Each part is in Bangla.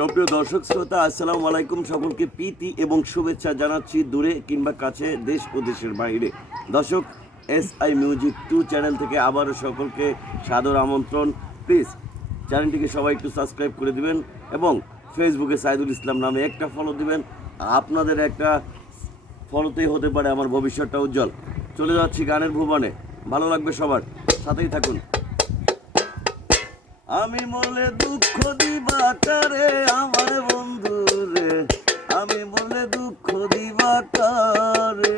সুপ্রিয় দর্শক শ্রোতা, আসসালামু আলাইকুম। সকলকে প্রীতি এবং শুভেচ্ছা জানাচ্ছি দূরে কিংবা কাছে, দেশ ও দেশের বাইরে। দর্শক, SI মিউজিক 2 চ্যানেল থেকে আবারও সকলকে সাদর আমন্ত্রণ। প্লিজ চ্যানেলটিকে সবাই একটু সাবস্ক্রাইব করে দিবেন এবং ফেসবুকে সাইদুল ইসলাম নামে একটা ফলো দিবেন। আপনাদের একটা ফলোতেই হতে পারে আমার ভবিষ্যৎটা উজ্জ্বল। চলে যাচ্ছি গানের ভুবনে, ভালো লাগবে সবার, সাথেই থাকুন। আমি বলে দুঃখ দিবা কারে আমার বন্ধু রে, আমি বলে দুঃখ দিবা কারে,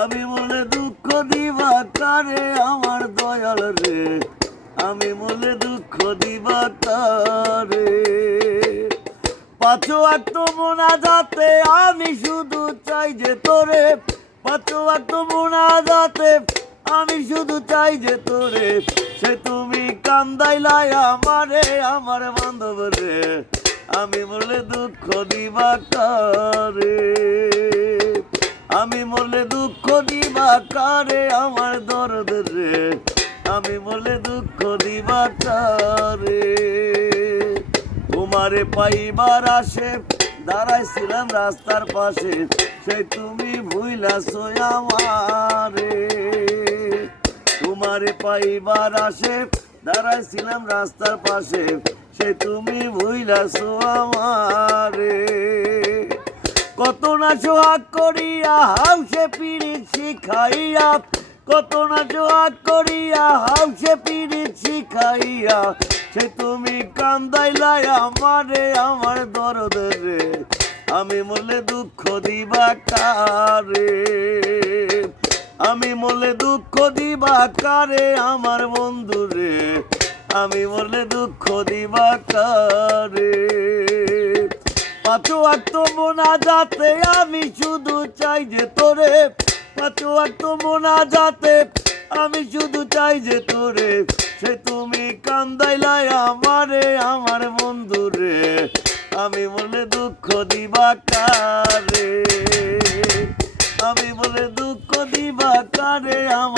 আমি বলে দুঃখ দিবা কারে আমার দয়াল রে, আমি বলে দুঃখ দিবা কারে। পাঁচ ওয়াক্ত মোনাজাতে আমি শুধু চাই যে তোরে, পাঁচ ওয়াক্ত মোনাজাতে আমি শুধু চাই যে তোরে, সে তুমি কান্দাইলাই আমারে আমার বান্ধব রে, আমি বলে দুঃখ দিবা কারে, আমি বলে দুঃখ দিবা কারে আমার দরদ রে, আমি বলে দুঃখ দিবা কারে। তোমারে পাইবার আসে দাঁড়াইছিলাম রাস্তার পাশে, সেই তুমি ভুইলাছো আমারে, তোমারে পাইবার আসে দাঁড়াইছিলাম রাস্তার পাশে, সে তুমি ভুইলাছো আমারে। কত না সোহাগ করিয়া হাউসে পিরিত শিখাইয়া, কত না সোহাগ করিয়া হাউসে পিরিত শিখাইয়া, সে তুমি কান্দাইলাই আমারে আমার দরদ রে, আমি বলে দুঃখ দিবা কারে, আমি বলে দুঃখ দিবা কারে আমার বন্ধু রে, আমি বলে দুঃখ দিবা কারে। পাঁচ ওয়াক্ত মোনাজাতে আমি শুধু চাই যে তোরে, পাঁচ ওয়াক্ত মোনাজাতে আমি শুধু চাই যে তোরে, সে তুমি কান্দাইলাই আমারে আমার বন্ধু রে, আমি বলে দুঃখ দিবা কারে, আমি বলে দুঃখ দিবা কারে আমার